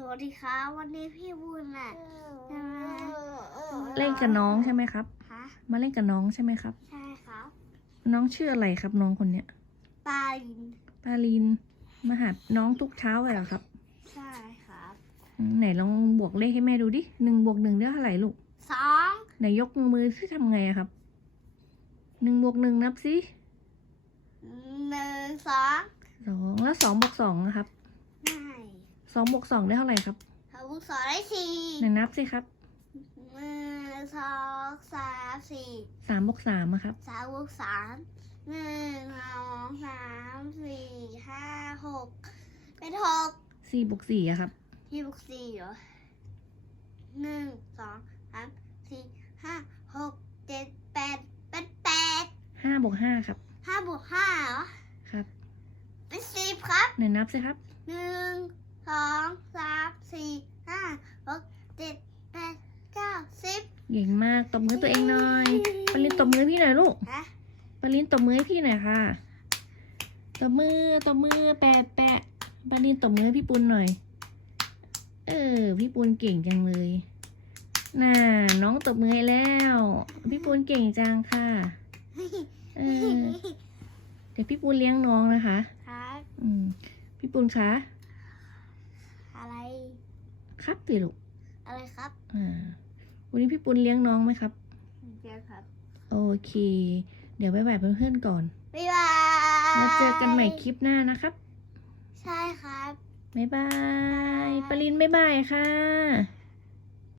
สวัสดีครับวันนี้พี่บุญอะจะมาเล่นกับน้องใช่ไหมครับฮะมาเล่นกับน้องใช่ไหมครับ ใช่ครับน้องชื่ออะไรครับ น้องคนเนี้ยปาลินปาลินมาหาน้องทุกเช้าเลยเหรอครับใช่ครับอืมไหนลองบวกเลขให้แม่ดูดิหนึ่งบวกหนึ่งได้เท่าไหร่ลูก สองไหนยกมือที่ทำไงอะครับหนึ่งบวกหนึ่งนับสิหนึ่งสองสองแล้วสองบวกสองนะครับไม่ สองบวกสองได้เท่าไหร่ครับเขาบุกสองได้สี่ไหนนับสิครับหนึ่งสองสามสี่สามบวกสามอะครับสามบุกสามหนึ่งสองสามสี่ห้าหกเป็นหกสี่บวกสี่อะครับพี่บุกสี่เหรอหนึ่งสองสามสี่ห้าหกเจ็ดแปดเป็นแปดห้าบวกห้าครับห้าบวกห้าเหรอครับ เป็นสิบครับไหนนับสิครับหนึ่ง สองสามสี่ห้าหกเจ็ดแปดเก้าสิบเก่งมากตบมือตัวเองหน่อยปาลินตบมือให้พี่หน่อยลูกฮะปาลินตบมือให้พี่หน่อยค่ะตบมือตบมือแปะแปะปาลินตบมือให้พี่ปุณหน่อย เออ พี่ปุณเก่งจังเลยน่าน้องตบมือให้แล้ว พี่ปุณเก่งจังค่ะเออเดี๋ยวพี่ปุณเลี้ยงน้องนะคะครับอืมพี่ปุณคะอะไร ครับสิลูกอะไรครับอ่าวันนี้พี่ปุณเลี้ยงน้องไหมครับเจอครับ โอเค เดี๋ยวบ๊ายบายเพื่อนๆก่อนบ๊ายบายแล้วเจอกันใหม่คลิปหน้านะครับ ใช่ครับบ๊ายบายปาลินบ๊ายบายค่ะ